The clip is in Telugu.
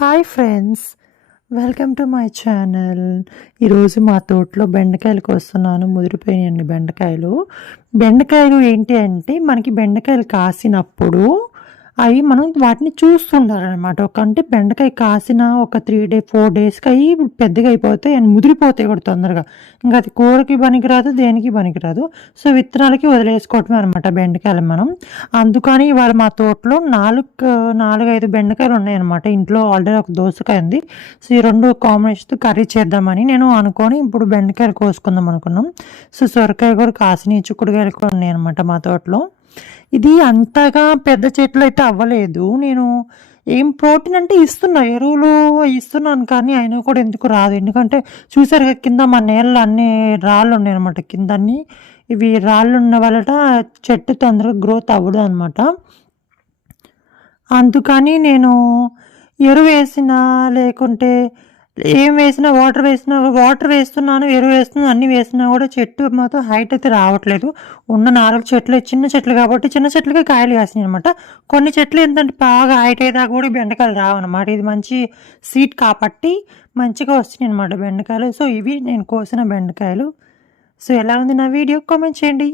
Hi friends, welcome to my channel. ఈరోజు మా తోటలో బెండకాయలు కోస్తున్నాను. ముదిరిపోయినాయండి బెండకాయలు. బెండకాయలు ఏంటి అంటే మనకి బెండకాయలు కాసినప్పుడు అవి మనం వాటిని చూస్తుండాలన్నమాట. అంటే బెండకాయ కాసిన ఒక 4 డేస్కి అవి పెద్దగా అయిపోతాయి అండ్ ముదిరిపోతాయి కూడా తొందరగా. ఇంకా అది కూరకి పనికిరాదు, దేనికి పనికిరాదు. సో విత్తనాలకి వదిలేసుకోవటమే అనమాట బెండకాయలు మనం. అందుకని ఇవాళ మా తోటలో 4-5 బెండకాయలు ఉన్నాయన్నమాట. ఇంట్లో ఆల్రెడీ ఒక దోసకాయ ఉంది. సో ఈ 2 కాంబినేషన్ కర్రీ చేద్దామని నేను అనుకొని ఇప్పుడు బెండకాయలు కోసుకుందాం అనుకున్నాం. సో సొరకాయ కూడా కాసినాయి, చిక్కుడుకాయలు కూడా ఉన్నాయన్నమాట మా తోటలో. ఇది అంతగా పెద్ద చెట్లు అయితే అవ్వలేదు. నేను ఏం ప్రోటీన్ అంటే ఎరువులు ఇస్తున్నాను, కానీ అయినా కూడా ఎందుకు రాదు. ఎందుకంటే చూసారు కదా, కింద మా నేలలో అన్ని రాళ్ళు ఉన్నాయన్నమాట. కింద అన్ని ఇవి రాళ్ళు ఉన్న వలన చెట్టు తొందరగా గ్రోత్ అవ్వదు అనమాట. అందుకని నేను ఎరువు వేసినా లేకుంటే ఏం వేసినా వాటర్ వేస్తున్నాను, ఎరువు వేస్తున్నాను, అన్నీ వేసినా కూడా చెట్టు మాత్రం హైట్ అయితే రావట్లేదు. ఉన్న 4 చెట్లు చిన్న చెట్లు కాబట్టి చిన్న చెట్లకే కాయలు కాసినాయి అనమాట. కొన్ని చెట్లు ఏంటంటే బాగా హైట్ అయ్యేదాకా కూడా బెండకాయలు రావన్నమాట. ఇది మంచి సీడ్ కాబట్టి మంచిగా వస్తున్నాయి అనమాట బెండకాయలు. సో ఇవి నేను కోసిన బెండకాయలు. సో ఎలా ఉంది నా వీడియో, కామెంట్ చేయండి.